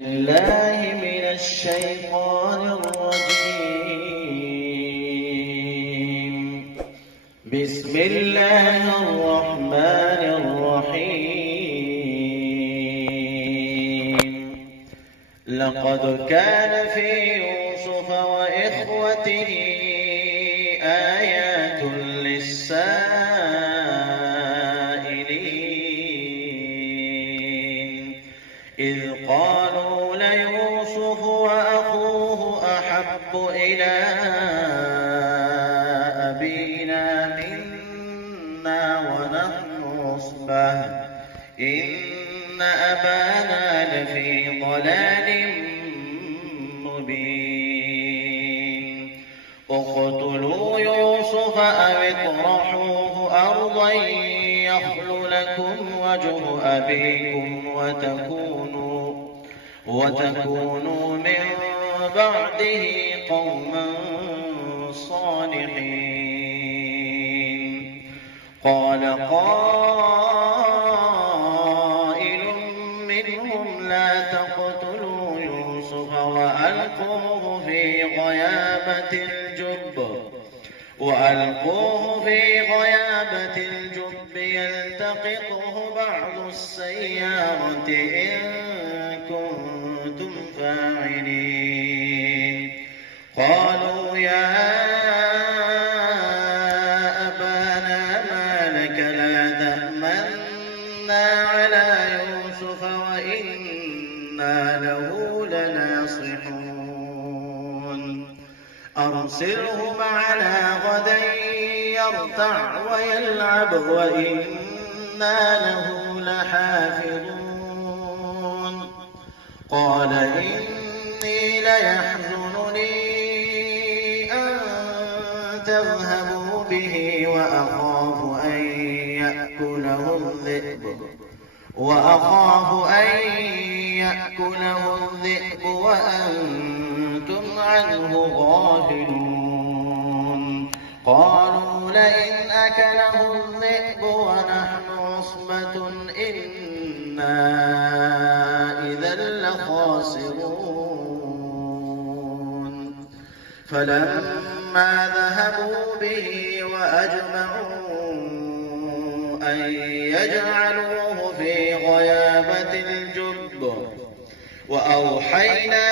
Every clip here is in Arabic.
الله من الشيطان الرجيم. بسم الله الرحمن الرحيم. لقد كان في يوسف وإخوته آيات للسائلين إذ قالوا ليوسف وأخوه أحب إلى أبينا منا ونحن عصبة إن أبانا لفي ضلال مبين. اقتلوا يوسف أو اطرحوه أرضا يخل لكم وجه أبيكم وتكونوا من بعده قوما صالحين. قال قائل منهم لا تقتلوا يوسف وألقوه في غيابة الجب يلتقطه بعض السيارة إن كنتم فاعلين. قالوا يا أبانا ما لك لا تأمنا على يوسف وإنا له لناصحون. أرسله معنا غدا يرتع ويلعب وإنا له لحافظون. قال إني ليحزنني أن تذهبوا به وأخاف أن يأكله الذئب وأنتم عنه غافلون. قالوا لئن أكله الذئب ونحن عصبة إنا إذا لخاسرون. فلما ذهبوا به وأجمعوا أن يجعلوه في غيابة الجب وأوحينا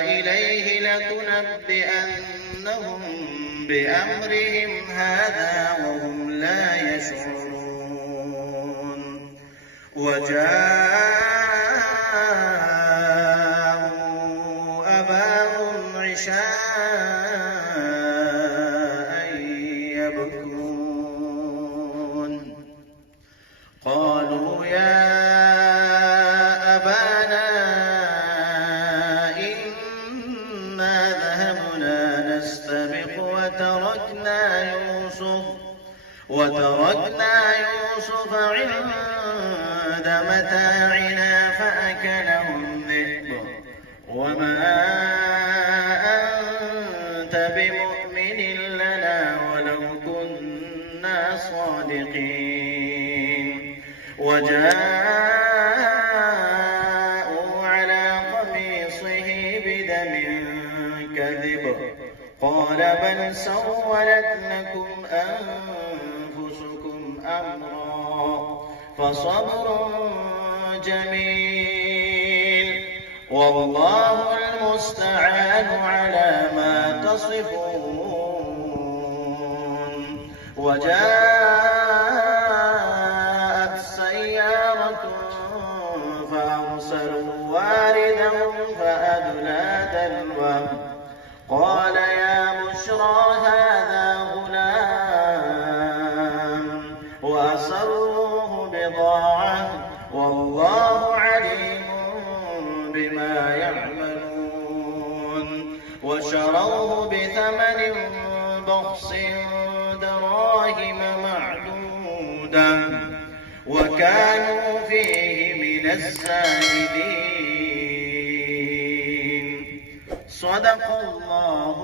إليه لتنبئنهم بأمرهم هذا وهم لا يشعرون. وجاءوا أباهم عشاء يبكون. قالوا يا أبانا إنا ذهبنا نستبق وتركنا يوسف عند متاعنا فأكله الذئب وما أنت بمؤمن لنا ولو كنا صادقين. وجاءوا على قميصه بدم كذب قال بل سولت لكم أنفسكم أمرا فصبر جميل والله المستعان على ما تصفون. وجاءت سيارة فأرسلوا واردهم فأدلى دلوه قال يا بشرى هذا غلام وأسروه بضاعة والله عليم بما يعملون. وشروه بثمن بخس دراهم معدودة وكانوا فيه من الزاهدين. صدق الله